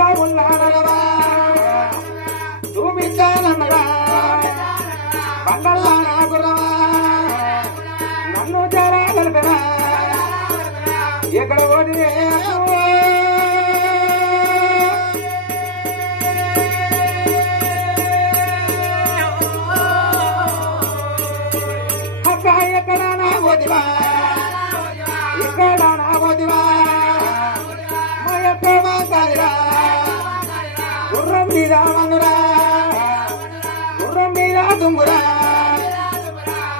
ఉన్నా ఉన్నానగా చూపించానన్నగా పండల్లా నా గుర్రమా నన్ను చాలా కలిపినా ఎక్కడ ఓడి అక్క ఎక్కడ నా ఓదివా ఇక్కడ నా ఓదివా మా యొక్క మాట్లాడిరా గుర్రం మీద మనురా గుర్రం మీద దుమ్మురా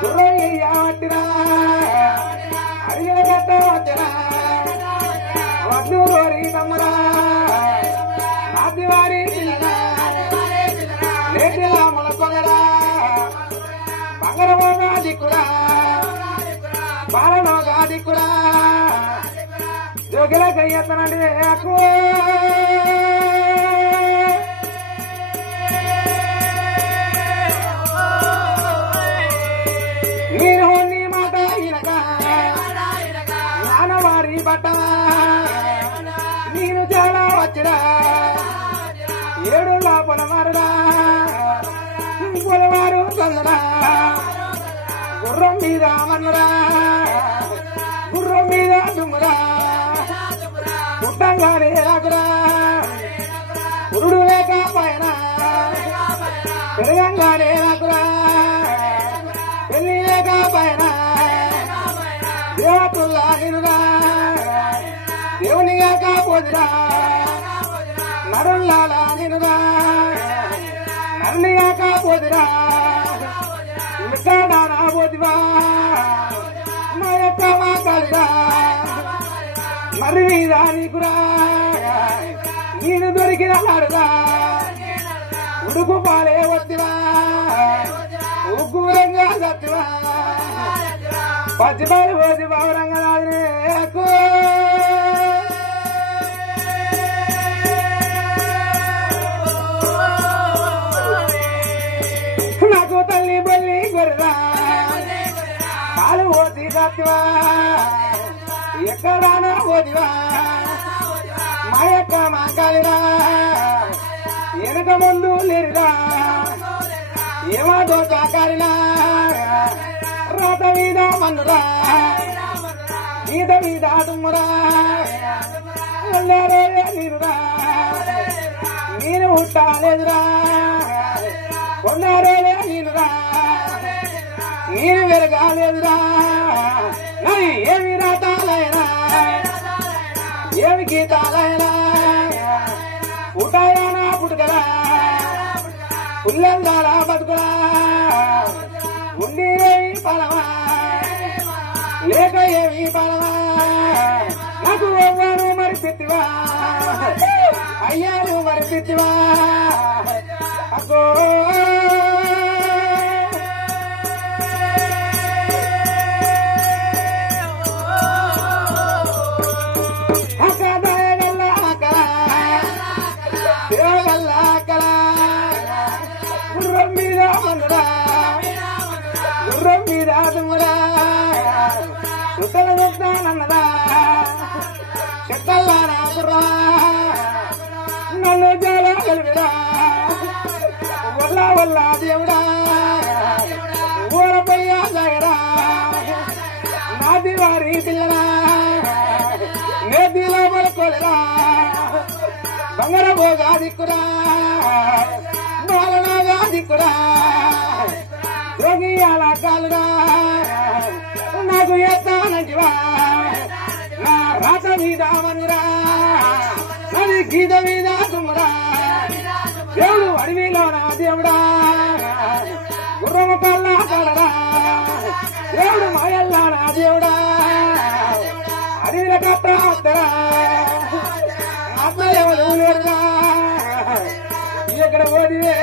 గుర్రం అయ్యా అడిగిన గట్ట వచ్చినా వడ్లు రోరి తమ్మురా నాటి వారి లేటిలా మొలకొనరా బంగారమోగా దిక్కురా బాలనోగా దిక్కురా జోగిల కయ్యతనండి ఎక్కువ నేను నీ మాట ఇనక నానవారి బట్ట నేను చాలా వచ్చిరా ఏడు లోపల మారురా పొలవారు కన్నరా గుర్రం మీద మన్నురా గుర్రం మీద దుమ్మురా పుట్టంగానే రాకురా పురుడు లేక పైన పెరగంగానే రాకురా పెళ్లి లేక పైన దేవతుల్లా నిలురా దేవునిగా కాపోదురా నరుల్లాలా నిలురా నరునిగా కాపోదురా ఇక్కడ రాబోదివా మా యొక్క మా కలిరా మరి మీద నీకురా నేను దొరికిన లాడురా ఉడుకు పాలే వద్దురా ఉగ్గురంగా సత్తువా పచ్చిపాలు పోసి బావరంగా నాకు తల్లి బల్లి గొర్రెరా పాలు పోసి సత్తువా ఎక్కడానా పోదివా మా యొక్క మా కాలిరా వెనక ముందు లేరురా ఏమాటో చాకారినా రాత మీద మన్నురా గీత మీద తుమ్మురా నీరురా నేను ఉంటాలేదురా కొన్నారే నీనురా నేను వెరగాలేదురా ఏమి రాతాలైనా ఏమి గీతాలైనా పుట్టాయనా పుట్టుకరా పుల్లెందాలా బతుకురా ఉండి ఏమి పలమా లేక ఏమి పలమా నాకు ఎవ్వరు మరి పెట్టివా అయ్యారు మరి పెట్టివా అగో గుర్రం మీద మనురా గుర్రం మీద దుమ్మురా చుట్టల చెప్తానన్నదా చెట్టల్లా నా గుర్రా నన్ను చాలా కలిపిరా వల్ల వల్ల దేవుడా ఊరపయ్యా దగ్గరా నాది వారి పిల్లరా నేతిలో పడుకోలేరా బంగార భోగా దిక్కురా బాలనాగా దిక్కురా రోగియాల కాలురా నాకు ఎత్తానంటివా నా రాత మీద మనురా నది గీత మీద తుమ్మురా దేవుడు అడవిలో నా దేవుడా గుర్రము కల్లా కలరా దేవుడు మాయల్లా నా దేవుడా అడవిల కట్ట వద్దరా అత్త ఎవరు లేరురా ఇక్కడ ఓడివే